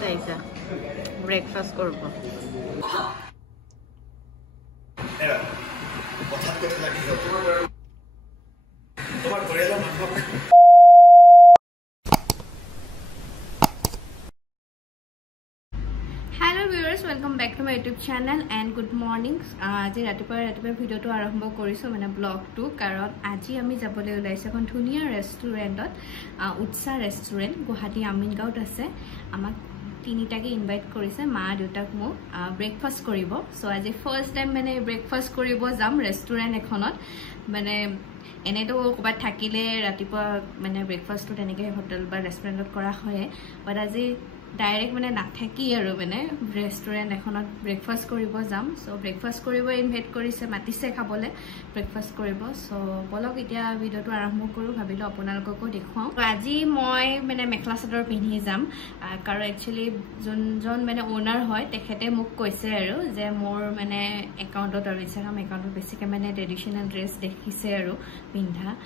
Taisa. Breakfast korbo. Hello viewers, welcome back to my YouTube channel and good morning. Aji ratipuar video to arambho korisu mane blog to karon aji ami jabole ulaise kon dhuniya restaurant Utsa restaurant Guwahati Amingaon ase amak tinitake invite korise ma dutak mo breakfast koribo so aji first time mane breakfast koribo jam restaurant ekhonot mane ene to kobat thakile ratipua mane breakfast to teneke hotel ba restaurant kora hoye but aji direct mane nathaki aru mane restaurant ekhonot breakfast koribo jam so breakfast koribo invite korise matise khabole breakfast koribo so bolok itia video to arambho koru bhabilo apunalokko dekhau aji moi mane mekhla sador pinhi jam karo actually jon mane owner hoy tekhete muk koise aru je mor mane account or Instagram account basically mane traditional dress dekhise aru pindha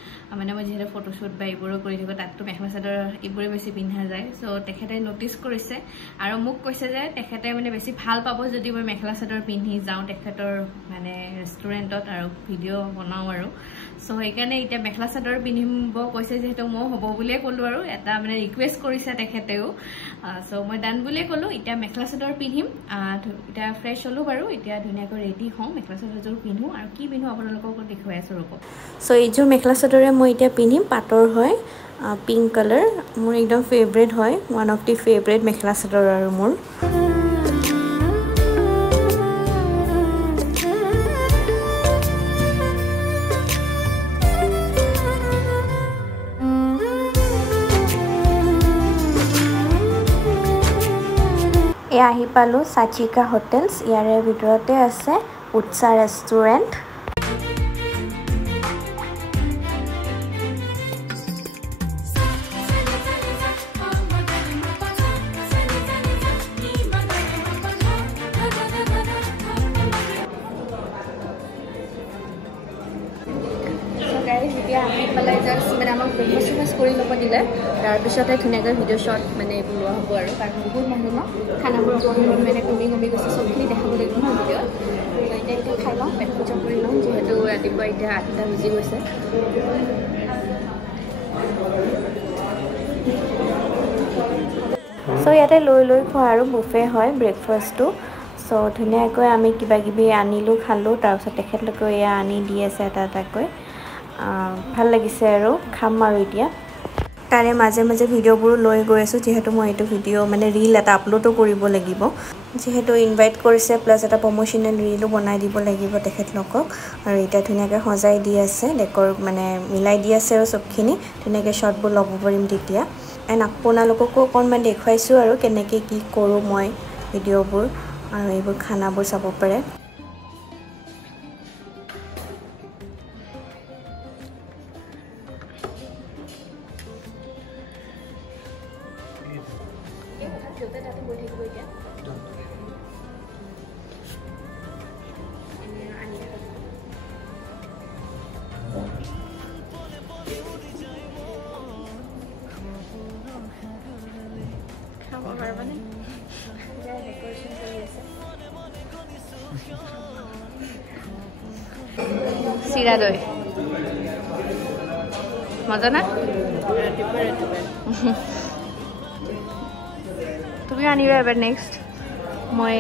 mane moi jere photo shoot ba iboro kori thiko tatto mekhla sador ibore besi pindha jay so tekhete notice আৰু মোক কৈছে যে তেখেতে মানে বেছি ভাল পাব যদি মই মেখলা চাদৰ পিন্ধি যাও তেখেতৰ মানে ৰেষ্টুৰেন্টত আৰু ভিডিও বনাও আৰু সো এইকাৰণে এটা মেখলা চাদৰ পিন্ধিব কৈছে যেহেতু মই হ'ব বুলিয়ে ক'লো আৰু এটা মানে ৰিকুৱেষ্ট কৰিছে তেখেতেও সো মই ডান বুলিয়ে ক'লো এটা মেখলা চাদৰ পিন্ধিম এটা ফ্ৰেছ হলো বাৰু এটা ধুনিয়াকৈ ৰেডি হম মেখলা চাদৰযোৰ পিন্ধো আৰু কি পিন্ধো আপোনালোকক দেখুৱাই আছো ৰব সো এইযোৰ মেখলা চাদৰে মই এটা পিন্ধিম পাটৰ হয় pink color মোৰ একদম ফেভাৰিট হয় one of the favorite mekhela চাদৰ আৰু মোৰ এ আহি পালো সাচিকা হোটেলস ইয়াৰে ভিতৰতে আছে উৎসা ৰেষ্টুৰেন্ট কৰি লব দিলে তাৰ পিছতে ধুনিয়াকৈ ভিডিও শট মানে লোৱা হ'ব আৰু কাৰণ বহুত মানুহ ন খানাবোৰ অকণমান মানে কমি গৈছে সবখিনি দেখাব লাগিব ন ভিডিও এতিয়া খাই লওঁ পেট পূজা কৰি লওঁ যিহেতু ৰাতিপুৱা এতিয়া 8টা বাজি গৈছে সো ইয়াতে লৈ খোৱা আৰু বুফে হয় ব্ৰেকফাষ্টটো সো ধুনিয়াকৈ আমি কিবা কিবি আনিলো খালো তাৰ পিছত তেখেতলোকে এয়া আনি দি আছে এটাকৈ ভাল লাগিছে আৰু খাম আৰু এতিয়া তাৰে মাজে ভিডিওবোৰ লৈ গৈ আছো যেহেতু মই এইটো ভিডিও মানে ৰীল এটা আপলোডো কৰিব লাগিব যেহেতু ইনভাইট কৰিছে প্লাস এটা প্ৰমোশনাল ৰীলও বনাই দিব লাগিব তেখেতলোকক আৰু এটা ধুনিয়াকৈ সজাই দি আছে ডেকৰ মানে মিলাই দি আছে আৰু সবখিনি ধুনিয়াকৈ শটবোৰ ল'ব পাৰিম তেতিয়া এন আপোনালোককো অকণমান দেখুৱাইছো আৰু কেনেকৈ কি কৰো মই ভিডিওবোৰ আৰু এইবোৰ খানাবোৰ চাব পাৰে চিৰা দৈ মজা না তুমি আনিবা এবাৰ নেক্সট মই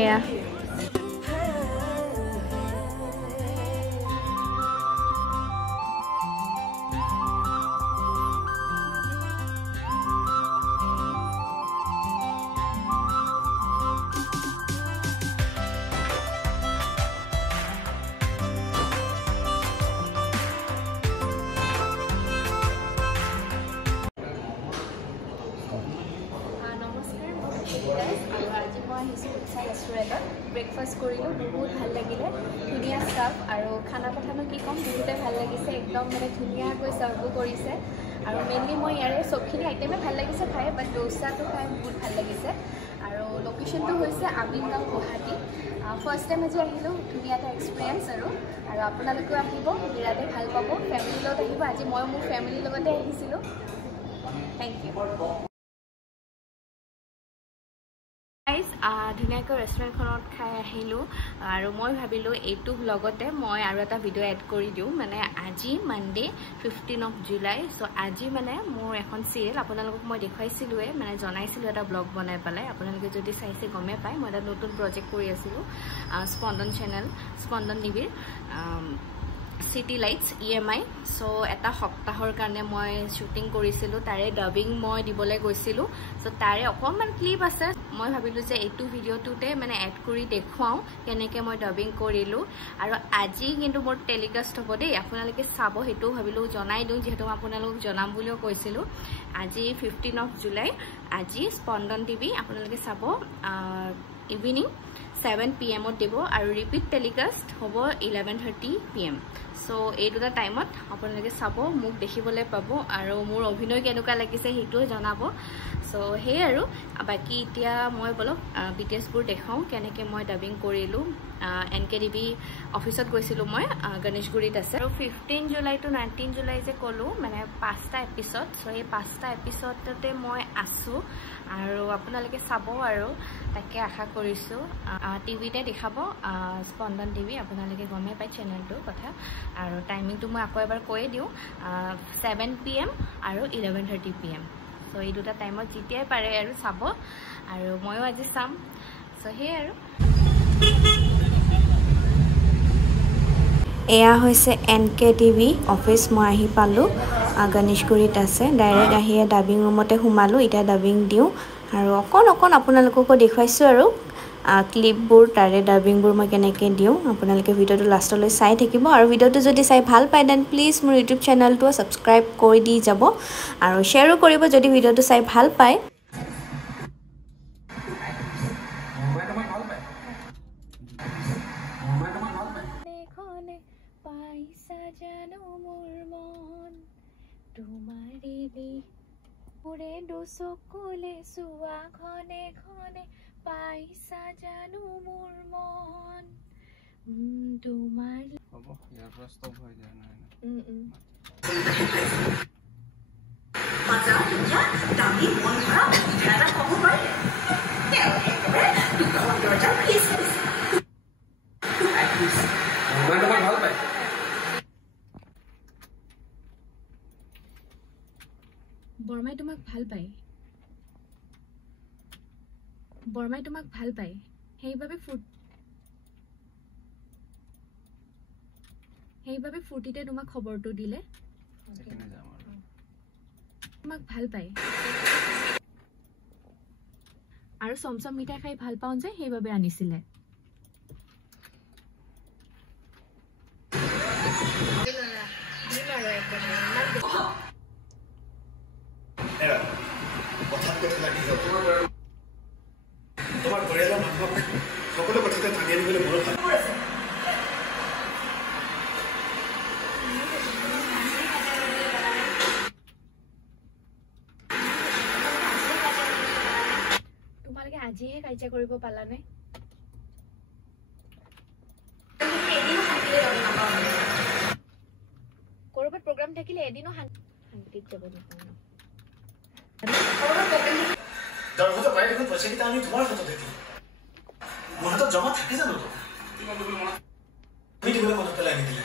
ব্ৰেকফাষ্ট কৰিলো বহুত ভাল লাগিলে ধুনিয়া স্টাফ আৰু খানা কথানো কি কম বহুতে ভাল লাগিছে একদম মানে ধুনিয়াকৈ সাৰ্ভ কৰিছে আৰু মেইনলি মই ইয়াৰে সবখিনি আইটেমে ভাল লাগিছে খাই বাট ডোসাটো খাই বহুত ভাল লাগিছে আৰু লোকেশনটো হৈছে আমিনগাঁও গুৱাহাটী ফাৰ্ষ্ট টাইম আজি আহিলো ধুনিয়া এটা এক্সপিৰিয়েন্স আৰু আপোনালোকেও আহিব বিৰাটে ভাল পাব ফ্যামিলিৰ লগত আহিব আজি মই মোৰ ফ্যামিলিৰ লগতে আহিছিলো Thank you. Guys, ধুনীয়াকৈ ৰেষ্টুৰেণ্টখনত খাই আহিলোঁ আৰু মই ভাবিলোঁ এইটো ব্লগতে মই আৰু এটা ভিডিঅ' এড কৰি দিওঁ মানে আজি মানডে 15 জুলাই চ' আজি মানে মোৰ এখন চিৰিয়েল আপোনালোকক মই দেখুৱাইছিলোঁৱে মানে জনাইছিলোঁ এটা ব্লগ বনাই পেলাই আপোনালোকে যদি চাইছে গমেই পায় মই এটা নতুন প্ৰজেক্ট কৰি আছিলোঁ স্পন্দন চেনেল স্পন্দন টিভিৰ City Lights EMI so এটা সপ্তাহৰ কাৰণে মই শুটিং কৰিছিলোঁ তাৰে ডাবিং মই দিবলৈ গৈছিলোঁ so তাৰে অকণমান ক্লিপ আছে মই ভাবিলোঁ যে এইটো ভিডিঅ'টোতে মানে এড কৰি দেখুৱাওঁ কেনেকৈ মই ডাবিং কৰিলোঁ আৰু আজি কিন্তু মোৰ টেলিকাষ্ট হ'ব দেই আপোনালোকে চাব সেইটো ভাবিলোঁ জনাই দিওঁ যিহেতু আপোনালোকক জনাম বুলিও কৈছিলোঁ আজি 15 জুলাই আজি স্পন্দন টিভি আপোনালোকে চাব ইভিনিং 7 PM দিব আৰু ৰিপিট টেলিকাষ্ট হ'ব 11:30 PM সো এই দুটা টাইমত আপোনালোকে চাব মোক দেখিবলৈ পাব আৰু মোৰ অভিনয় কেনেকুৱা লাগিছে সেইটোও জনাব সো সেই আৰু বাকি এতিয়া মই বলক বিটিএছবোৰ দেখাওঁ কেনেকৈ মই ডাবিং কৰিলোঁ NKTV অফিচত গৈছিলোঁ মই গণেশগুৰিত আছে আৰু 15 জুলাই টু 19 জুলাই যে ক'লোঁ মানে 5টা এপিছড সো এই 5টা এপিছডতে মই আছোঁ আৰু আপোনালোকে চাব আৰু তাকে আশা কৰিছোঁ টিভিতে দেখাব স্পন্দন টিভি আপোনালোকে গমেই পায় চেনেলটোৰ কথা আৰু টাইমিংটো মই আকৌ এবাৰ কৈয়ে দিওঁ 7 PM আৰু 11:30 PM সো এই দুটা টাইমত যেতিয়াই পাৰে আৰু চাব আৰু ময়ো আজি চাম সো সেই আৰু এয়া হৈছে NKTV অফিচ মই আহি পালোঁ গণেশগুৰিত আছে ডাইৰেক্ট আহিয়ে ডাবিং ৰুমতে সোমালোঁ এতিয়া ডাবিং দিওঁ আৰু অকণ আপোনালোককো দেখুৱাইছোঁ আৰু ক্লিপবোৰ তাৰে ডাবিংবোৰ মই কেনেকৈ দিওঁ আপোনালোকে ভিডিঅ'টো লাষ্টলৈ চাই থাকিব আৰু ভিডিঅ'টো যদি চাই ভাল পায় দেন প্লিজ মোৰ ইউটিউব চেনেলটো ছাবস্ক্ৰাইব কৰি দি যাব আৰু শ্বেয়াৰো কৰিব যদি ভিডিঅ'টো চাই ভাল পায় পুৰে দুচকুলে চুৱা ঘনে ঘনে পাইছা জানো মোৰ মন তোমাৰ হ'ব ইয়াৰ পৰা ষ্টপ হৈ যায় না মাজা ইয়া দামি মন ভৰা এটা কব পাৰে দুখন দৰজা প্লিজ মই তোমাক ভাল পাই বৰমাই তোমাক ভাল পায় বৰমাই তোমাক ভাল পায় সেইবাবে ফুৰ্তিতে তোমাক খবৰটো দিলে তোমাক ভাল পায় আৰু চমচম মিঠাই খাই ভাল পাওঁ যে সেইবাবে আনিছিলে তোমাৰ ঘৰেলা মানুষ সকলে কথাতে থাকি বলে বড় ভাল তোমালোকে আজিহে কাৰ্য কৰিব পালানে কৰবাত প্ৰগ্ৰাম থাকিলে এদিনো শান্তিত যাব নোৱাৰো দৰজা পাই দেখোন পইচা কিটা আমি তোমাৰ হাতত দেখি মোৰ হাতত জমা থাকে জানো তো তুমি দিবলৈ মনত পেলাই নিদিলা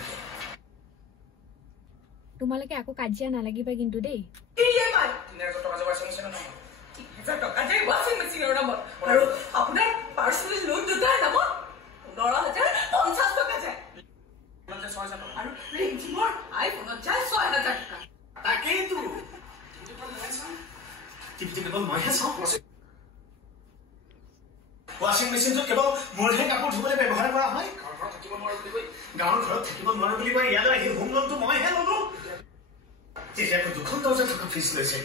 তোমালোকে আকৌ কাজিয়া নালাগিবা কিন্তু দেই এই মাই 3000 টকা জমা আছে না 3000 টকা দে ৱাচিং মেচিনৰ নম্বৰ আৰু আপোনাৰ পাৰ্সোনাল লোন দুটাৰ নাম 19050 টকা যায় 6000 টকা আৰু ৰেঞ্জিমৰ আইফোনত যায় 6000 টকা তাকেই তো টিপি কেৱল মইহে চাওঁ ৱাচিং মেচিনটো কেৱল মোৰহে কাপোৰ ধুবলৈ ব্যৱহাৰ কৰা হয় গাঁৱৰ ঘৰত থাকিব নোৱাৰো বুলি কয় ইয়ালৈ আহি হোম লোনটো মইহে ল'লো তেতিয়া দুখন দৰ্জা থকা ফিজ লৈছে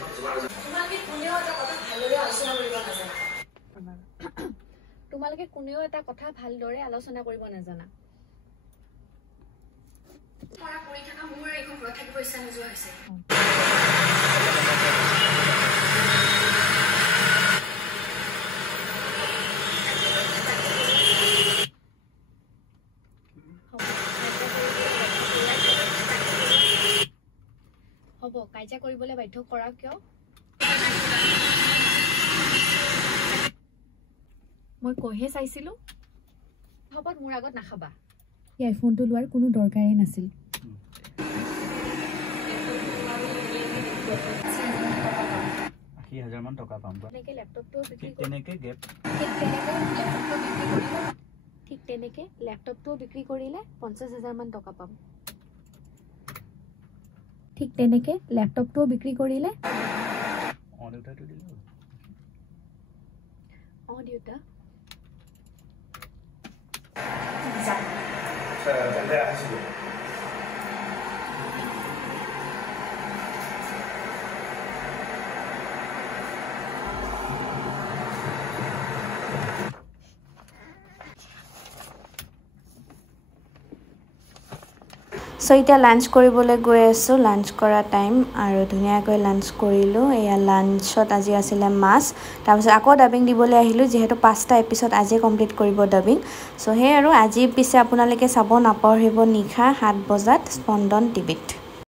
তোমালোকে কোনেও এটা কথা ভালদৰে আলোচনা কৰিব নাজানা পৰা কৰি থকা মোৰ এইখন ঘৰত থাকিব ইচ্ছা নোযোৱা হৈছে হ'ব কাজিয়া কৰিবলৈ বাধ্য কৰা কিয় মই কহে চাইছিলো হবত মোৰ আগত নাখাবা এই আইফোনটো লোৱাৰ কোনো দৰকাৰেই নাছিল 80,000 মান টকা পাম তেনেকে ল্যাপটপটো তেনেকে গেপ ঠিক তেনেকে ল্যাপটপটো বিক্ৰী কৰিলে 50,000 মান টকা পাম ঠিক তেনেকে ল্যাপটপটো বিক্ৰী কৰিলে অডিওটাটো দিলো অডিওটা তেন্তে আহিছো সো এতিয়া লাঞ্চ কৰিবলৈ গৈ আছো লাঞ্চ কৰা টাইম আৰু ধুনীয়াকৈ লাঞ্চ কৰিলো এয়া লাঞ্চত আজি আছিলে মাছ তাৰপিছত আকৌ ডাবিং দিবলৈ আহিলো যেহেতু 5টা এপিসোড আজি কমপ্লিট কৰিব ডাবিং সো হে আৰু আজি পিছে আপোনালোকে চাব নাপাহৰিব নিখা 7 বজাত স্পন্দন টিভিত